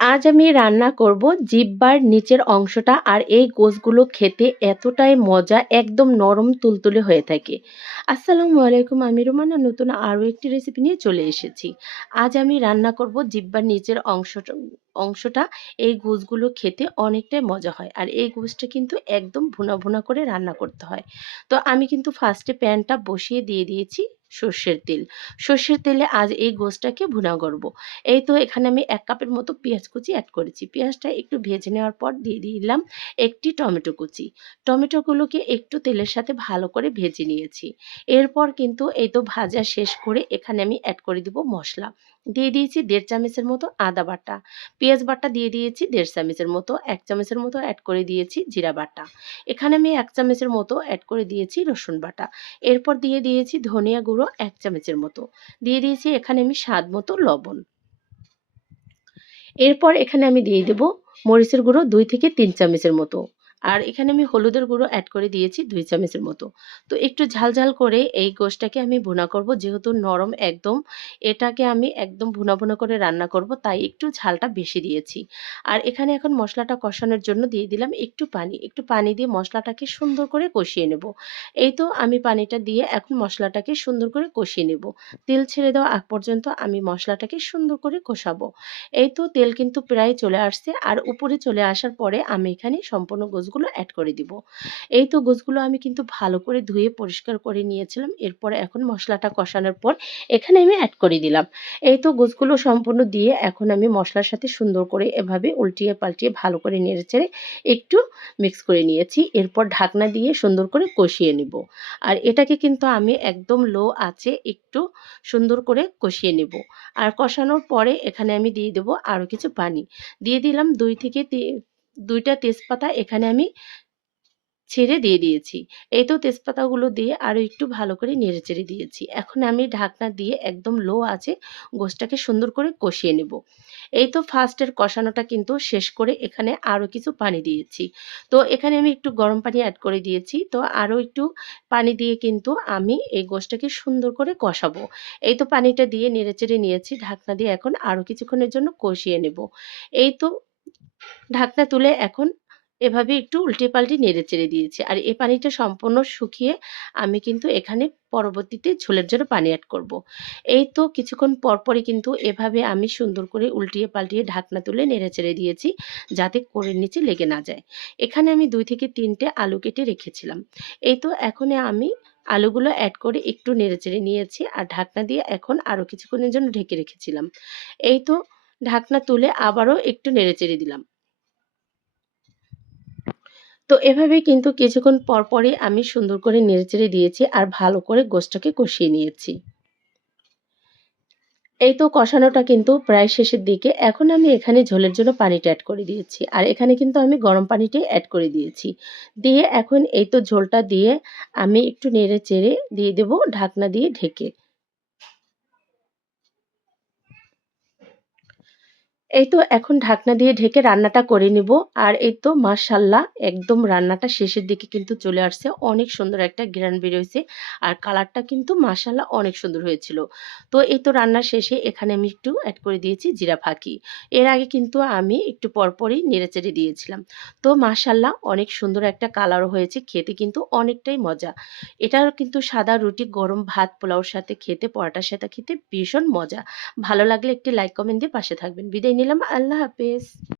আজ আমি রান্না করব জিব্বার নিচের অংশটা আর এই গোছগুলো খেতে এতটাই মজা, একদম নরম তুলতুলে হয়ে থাকে। আসসালামু আলাইকুম, আমি রুমানা, নতুন আরও একটি রেসিপি নিয়ে চলে এসেছি। আজ আমি রান্না করব জিব্বার নিচের অংশটা অংশটা এই গোশগুলো খেতে অনেকটাই মজা হয়। আর এই গোশটা কিন্তু একদম ভুনা ভুনা করে রান্না করতে হয়। তো আমি কিন্তু ফার্স্টে প্যানটা বসিয়ে দিয়ে দিয়েছি সর্ষের তেল। সর্ষের তেলে আজ এই গোশটাকে ভুনা করব। এই তো এখানে আমি এক কাপের মতো পেঁয়াজ কুচি অ্যাড করেছি। পেঁয়াজটা একটু ভেজে নেওয়ার পর দিয়ে দিলাম একটি টমেটো কুচি। টমেটোগুলোকে একটু তেলের সাথে ভালো করে ভেজে নিয়েছি। এরপর কিন্তু এই তো ভাজা শেষ করে এখানে আমি অ্যাড করে দিব মশলা। দিয়ে দিয়েছি দেড় চামচের মতো আদা বাটা। পেঁয়াজ বাটা দিয়ে দিয়েছি দেড় চামচের মতো, এক চামচের মতো অ্যাড করে দিয়েছি জিরা বাটা। এখানে আমি এক চামচের মতো অ্যাড করে দিয়েছি রসুন বাটা। এরপর দিয়ে দিয়েছি ধনিয়া গুঁড়ো এক চামচের মতো। দিয়ে দিয়েছি এখানে আমি স্বাদ মতো লবণ। এরপর এখানে আমি দিয়ে দেব মরিচের গুঁড়ো দুই থেকে তিন চামচের মতো। আর এখানে আমি হলুদের গুঁড়ো অ্যাড করে দিয়েছি দুই চামচের মতো। তো একটু ঝাল ঝাল করে এই গোশটাকে আমি ভুনা করব, যেহেতু নরম একদম। এটাকে আমি একদম ভুনা ভুনা করে রান্না করব, তাই একটু ঝালটা বেশি দিয়েছি। আর এখানে এখন মশলাটা কষানোর জন্য দিয়ে দিলাম একটু পানি। একটু পানি দিয়ে মশলাটাকে সুন্দর করে কষিয়ে নেব। এই তো আমি পানিটা দিয়ে এখন মশলাটাকে সুন্দর করে কষিয়ে নেব। তেল ছেড়ে দেওয়া আগ পর্যন্ত আমি মশলাটাকে সুন্দর করে কষাবো। এই তো তেল কিন্তু প্রায় চলে আসছে, আর উপরে চলে আসার পরে আমি এখানে সম্পূর্ণ গোছগুলো অ্যাড করে দিব। এই তো গোছগুলো আমি কিন্তু ভালো করে ধুয়ে পরিষ্কার করে নিয়েছিলাম। এরপরে এখন মশলাটা কষানোর পর এখানে আমি অ্যাড করে দিলাম। এই তো গোছগুলো সম্পূর্ণ দিয়ে এখন আমি মশলার সাথে সুন্দর করে এভাবে উল্টিয়ে পাল্টিয়ে ভালো করে নেড়ে চেড়ে একটু মিক্স করে নিয়েছি। এরপর ঢাকনা দিয়ে সুন্দর করে কষিয়ে নিব। আর এটাকে কিন্তু আমি একদম লো আছে একটু সুন্দর করে কষিয়ে নেব। আর কষানোর পরে এখানে আমি দিয়ে দেবো আরও কিছু পানি। দিয়ে দিলাম দুই থেকে দুইটা তেজপাতা এখানে আমি ছেড়ে দিয়ে দিয়েছি। এই তো তেজপাতাগুলো দিয়ে আরও একটু ভালো করে নেড়ে চেড়ে দিয়েছি। এখন আমি ঢাকনা দিয়ে একদম লো আছে গোশটাকে সুন্দর করে কষিয়ে নেব। এই তো ফার্স্টের কষানোটা কিন্তু শেষ করে এখানে আরও কিছু পানি দিয়েছি। তো এখানে আমি একটু গরম পানি অ্যাড করে দিয়েছি। তো আরও একটু পানি দিয়ে কিন্তু আমি এই গোশটাকে সুন্দর করে কষাবো। এই তো পানিটা দিয়ে নেড়ে চেড়ে নিয়েছি। ঢাকনা দিয়ে এখন আরও কিছুক্ষণের জন্য কষিয়ে নেব। এই তো ঢাকনা তুলে এখন এভাবে একটু উল্টে পাল্টে নেড়ে চেড়ে দিয়েছি। আর এই পানিটা সম্পূর্ণ শুকিয়ে আমি কিন্তু এখানে পরবর্তীতে ঝোলের জন্য পানি অ্যাড করব। এই তো কিছুক্ষণ পরপরই কিন্তু এভাবে আমি সুন্দর করে উল্টিয়ে পাল্টিয়ে ঢাকনা তুলে নেড়ে চেড়ে দিয়েছি যাতে কোরের নিচে লেগে না যায়। এখানে আমি দুই থেকে তিনটে আলু কেটে রেখেছিলাম। এই তো এখন আমি আলুগুলো অ্যাড করে একটু নেড়ে চেড়ে নিয়েছি আর ঢাকনা দিয়ে এখন আরও কিছুক্ষণের জন্য ঢেকে রেখেছিলাম। এই তো ঢাকনা তুলে আবারও একটু নেড়ে চেড়ে দিলাম। তো এভাবে কিন্তু কিছুক্ষণ পর পরই আমি সুন্দর করে নেড়েচেড়ে দিয়েছি আর ভালো করে গোস্তটাকে কষিয়ে নিয়েছি। এই তো কষানোটা কিন্তু প্রায় শেষের দিকে। এখন আমি এখানে ঝোলের জন্য পানিটা অ্যাড করে দিয়েছি আর এখানে কিন্তু আমি গরম পানিটাই অ্যাড করে দিয়েছি। দিয়ে এখন এই তো ঝোলটা দিয়ে আমি একটু নেড়ে চেড়ে দিয়ে দেব ঢাকনা দিয়ে ঢেকে। এই তো এখন ঢাকনা দিয়ে ঢেকে রান্নাটা করে নিব। আর এই তো মাশাল্লাহ একদম রান্নাটা শেষের দিকে কিন্তু চলে আসছে। অনেক সুন্দর একটা গ্রান বেরোয়েছে। আর কালারটা কিন্তু মাশাল্লাহ অনেক সুন্দর হয়েছিল। তো এই তো রান্নার শেষে এখানে আমি একটু অ্যাড করে দিয়েছি জিরা ফাঁকি। এর আগে কিন্তু আমি একটু পরপরই নেড়েচেড়ে দিয়েছিলাম। তো মাশাল্লাহ অনেক সুন্দর একটা কালারও হয়েছে। খেতে কিন্তু অনেকটাই মজা। এটার কিন্তু সাদা রুটি, গরম ভাত, পোলাওর সাথে খেতে, পরাটার সাথে খেতে ভীষণ মজা। ভালো লাগলে একটি লাইক কমেন্ট দিয়ে পাশে থাকবেন। বিদায় নিলাম আল্লাহ হাফেজ।